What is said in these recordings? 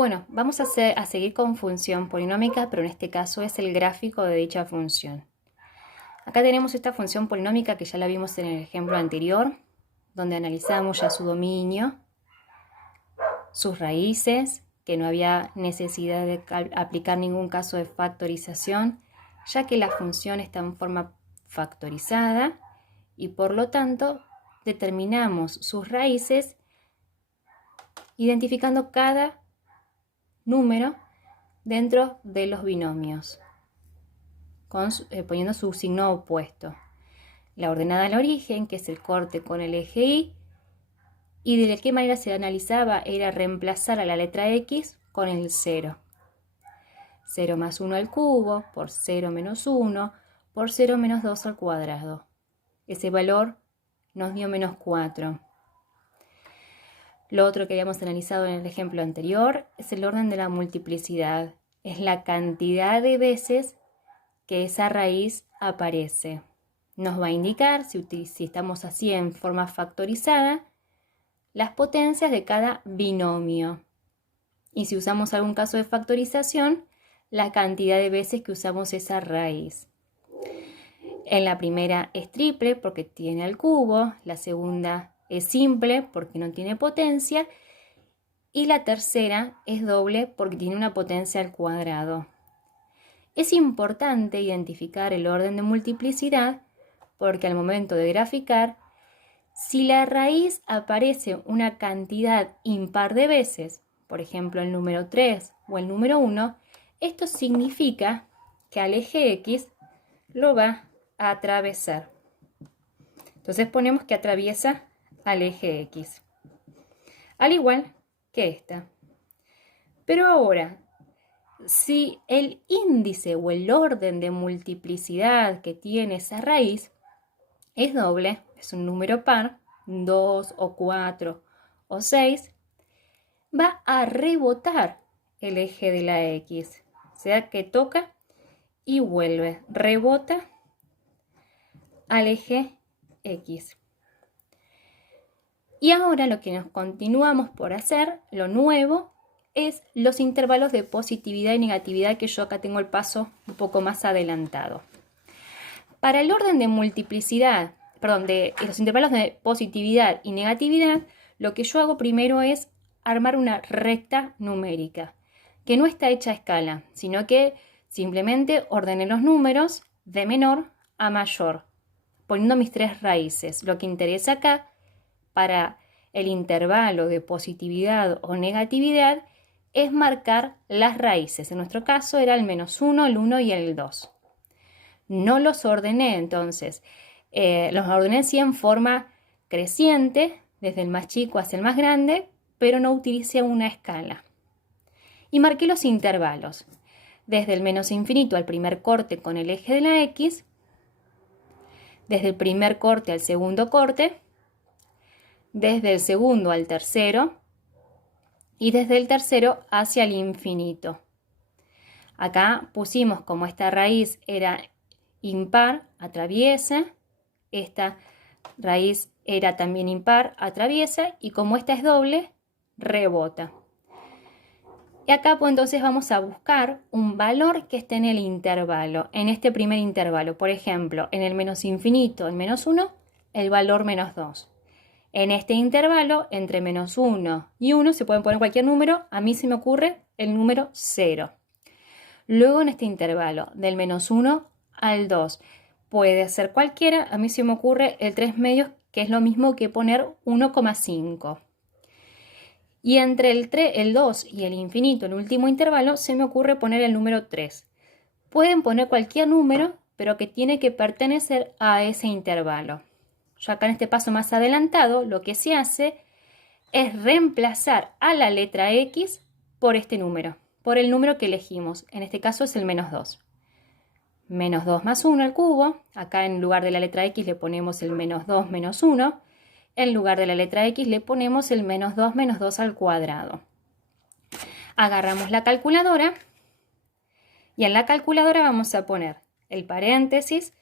Bueno, vamos a seguir con función polinómica, pero en este caso es el gráfico de dicha función. Acá tenemos esta función polinómica que ya la vimos en el ejemplo anterior, donde analizamos ya su dominio, sus raíces, que no había necesidad de aplicar ningún caso de factorización, ya que la función está en forma factorizada y por lo tanto determinamos sus raíces identificando cada número dentro de los binomios, poniendo su signo opuesto. La ordenada al origen, que es el corte con el eje y de qué manera se analizaba era reemplazar a la letra X con el 0. 0 más 1 al cubo por 0 menos 1 por 0 menos 2 al cuadrado. Ese valor nos dio menos 4. Lo otro que habíamos analizado en el ejemplo anterior es el orden de la multiplicidad. Es la cantidad de veces que esa raíz aparece. Nos va a indicar, si estamos así en forma factorizada, las potencias de cada binomio. Y si usamos algún caso de factorización, la cantidad de veces que usamos esa raíz. En la primera es triple porque tiene al cubo, la segunda es simple porque no tiene potencia y la tercera es doble porque tiene una potencia al cuadrado. Es importante identificar el orden de multiplicidad porque al momento de graficar, si la raíz aparece una cantidad impar de veces, por ejemplo el número 3 o el número 1, esto significa que al eje X lo va a atravesar. Entonces ponemos que atraviesa al eje X, al igual que esta. Pero ahora, si el índice o el orden de multiplicidad que tiene esa raíz es doble, es un número par, 2 o 4 o 6, va a rebotar el eje de la X. O sea que toca y vuelve, rebota al eje X. Y ahora lo que nos continuamos por hacer, lo nuevo, es los intervalos de positividad y negatividad, que yo acá tengo el paso un poco más adelantado. Para el orden de multiplicidad, de los intervalos de positividad y negatividad, lo que yo hago primero es armar una recta numérica, que no está hecha a escala, sino que simplemente ordené los números de menor a mayor, poniendo mis tres raíces. Lo que interesa acá, para el intervalo de positividad o negatividad, es marcar las raíces. En nuestro caso era el -1, el 1 y el 2. No los ordené entonces. Los ordené así en forma creciente, desde el más chico hacia el más grande, pero no utilicé una escala. Y marqué los intervalos. Desde el menos infinito al primer corte con el eje de la X, desde el primer corte al segundo corte, desde el segundo al tercero y desde el tercero hacia el infinito. Acá pusimos como esta raíz era impar, atraviesa, esta raíz era también impar, atraviesa, y como esta es doble, rebota. Y acá pues entonces vamos a buscar un valor que esté en el intervalo, en este primer intervalo. Por ejemplo, en el menos infinito, el -1, el valor -2. En este intervalo, entre -1 y 1, se pueden poner cualquier número. A mí se me ocurre el número 0. Luego en este intervalo, del -1 al 2, puede ser cualquiera. A mí se me ocurre el 3 medios, que es lo mismo que poner 1,5. Y entre el 2 y el infinito, el último intervalo, se me ocurre poner el número 3. Pueden poner cualquier número, pero que tiene que pertenecer a ese intervalo. Yo acá en este paso más adelantado, lo que se hace es reemplazar a la letra X por este número, por el número que elegimos. En este caso es el -2. -2 más 1 al cubo. Acá en lugar de la letra X le ponemos el -2 menos 1. En lugar de la letra X le ponemos el -2 menos 2 al cuadrado. Agarramos la calculadora y en la calculadora vamos a poner el paréntesis,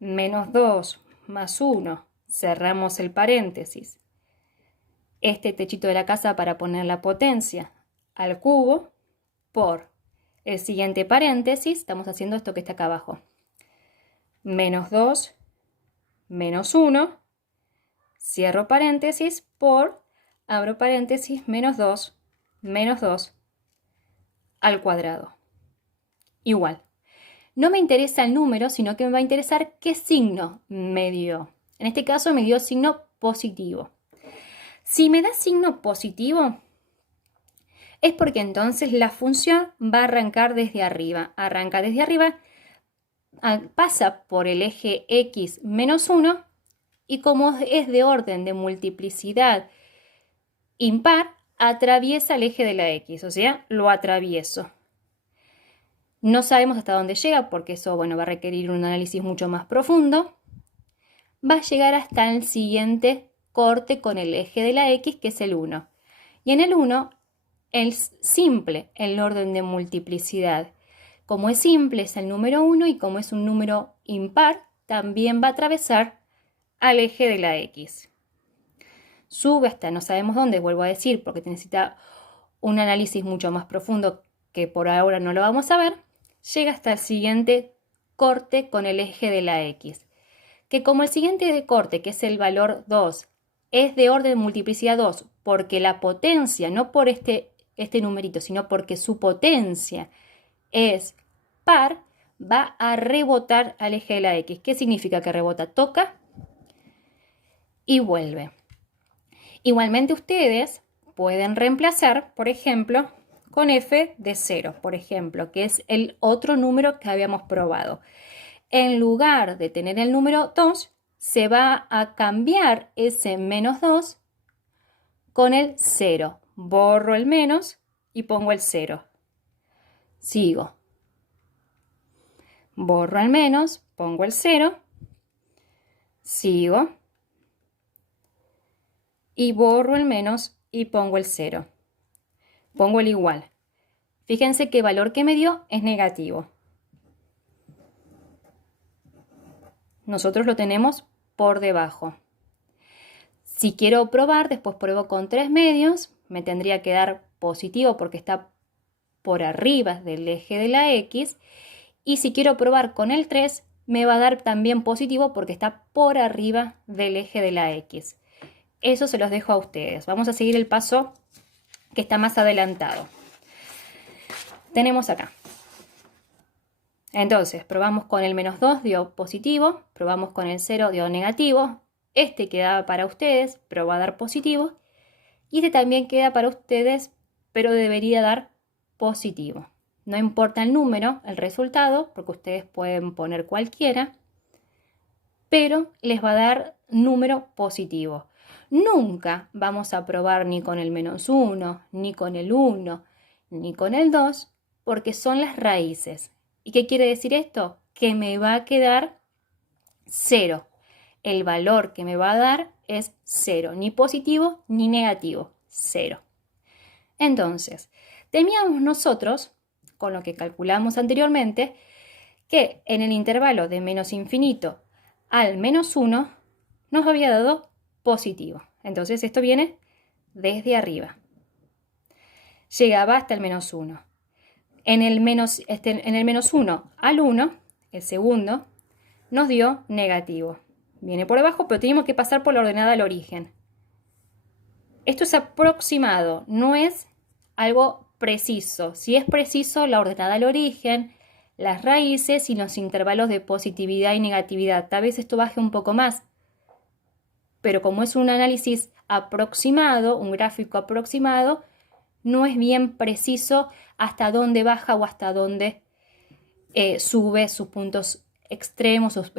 -2 más 1. Cerramos el paréntesis. Este techito de la casa para poner la potencia al cubo por el siguiente paréntesis, estamos haciendo esto que está acá abajo, menos 2 menos 1, cierro paréntesis por, abro paréntesis, menos 2 al cuadrado. Igual. No me interesa el número, sino que me va a interesar qué signo me dio. En este caso me dio signo positivo. Si me da signo positivo, es porque entonces la función va a arrancar desde arriba. Arranca desde arriba, pasa por el eje x menos 1 y como es de orden de multiplicidad impar, atraviesa el eje de la x, o sea, lo atravieso. No sabemos hasta dónde llega porque eso, bueno, va a requerir un análisis mucho más profundo. Va a llegar hasta el siguiente corte con el eje de la x, que es el 1. Y en el 1, es simple el orden de multiplicidad. Como es simple, es el número 1 y como es un número impar, también va a atravesar al eje de la x. Sube hasta no sabemos dónde, vuelvo a decir, porque necesita un análisis mucho más profundo que por ahora no lo vamos a ver. Llega hasta el siguiente corte con el eje de la x, que como el siguiente de corte, que es el valor 2, es de orden de multiplicidad 2, porque la potencia, no por este numerito, sino porque su potencia es par, va a rebotar al eje de la x. ¿Qué significa que rebota? Toca y vuelve. Igualmente ustedes pueden reemplazar, por ejemplo, con f de 0, por ejemplo, que es el otro número que habíamos probado. En lugar de tener el número 2, se va a cambiar ese menos 2 con el 0. Borro el menos y pongo el 0. Sigo. Borro el menos, pongo el 0. Sigo. Y borro el menos y pongo el 0. Pongo el igual. Fíjense que el valor que me dio es negativo. Nosotros lo tenemos por debajo. Si quiero probar, después pruebo con 3 medios, me tendría que dar positivo porque está por arriba del eje de la x. Y si quiero probar con el 3, me va a dar también positivo porque está por arriba del eje de la x. Eso se los dejo a ustedes. Vamos a seguir el paso que está más adelantado. Tenemos acá. Entonces, probamos con el menos 2, dio positivo. Probamos con el 0, dio negativo. Este queda para ustedes, pero va a dar positivo. Y este también queda para ustedes, pero debería dar positivo. No importa el número, el resultado, porque ustedes pueden poner cualquiera, pero les va a dar número positivo. Nunca vamos a probar ni con el menos 1, ni con el 1, ni con el 2, porque son las raíces. ¿Y qué quiere decir esto? Que me va a quedar 0. El valor que me va a dar es 0, ni positivo ni negativo, 0. Entonces, teníamos nosotros, con lo que calculamos anteriormente, que en el intervalo de menos infinito al menos 1 nos había dado positivo. Entonces esto viene desde arriba. Llegaba hasta el menos 1. En el menos 1 al 1, el segundo, nos dio negativo. Viene por abajo, pero tenemos que pasar por la ordenada al origen. Esto es aproximado, no es algo preciso. Si es preciso, la ordenada al origen, las raíces y los intervalos de positividad y negatividad. Tal vez esto baje un poco más. Pero como es un análisis aproximado, un gráfico aproximado, no es bien preciso hasta dónde baja o hasta dónde sube sus puntos extremos, sus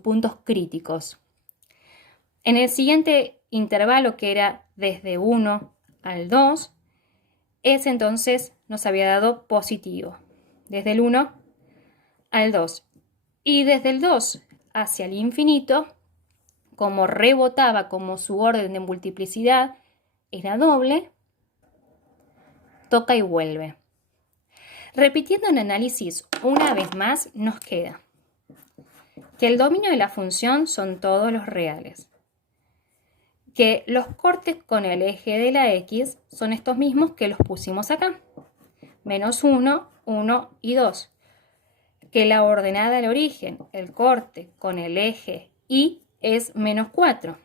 puntos críticos. En el siguiente intervalo, que era desde 1 al 2, ese entonces nos había dado positivo. Desde el 1 al 2. Y desde el 2 hacia el infinito, como rebotaba, como su orden de multiplicidad era doble, toca y vuelve. Repitiendo el análisis una vez más, nos queda que el dominio de la función son todos los reales, que los cortes con el eje de la x son estos mismos que los pusimos acá. menos 1, 1 y 2. Que la ordenada al origen, el corte con el eje Y es menos 4.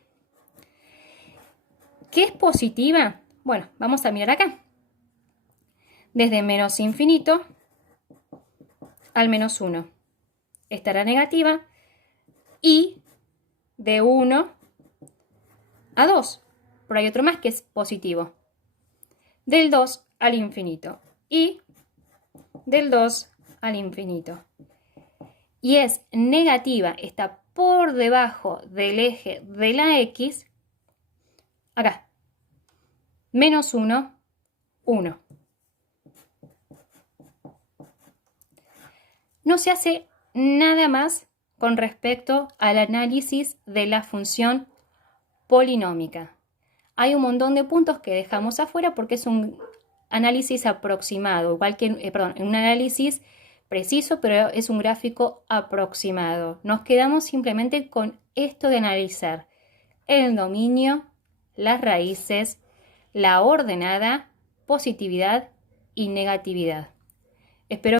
¿Qué es positiva? Bueno, vamos a mirar acá. Desde menos infinito al menos 1 estará negativa y de 1 a 2. Pero hay otro más que es positivo. Del 2 al infinito y del 2 al infinito. Y es negativa, está por debajo del eje de la X, acá, menos 1, 1. No se hace nada más con respecto al análisis de la función polinómica. Hay un montón de puntos que dejamos afuera porque es un análisis aproximado, igual que, un análisis preciso, pero es un gráfico aproximado. Nos quedamos simplemente con esto de analizar el dominio, las raíces, la ordenada, positividad y negatividad. Espero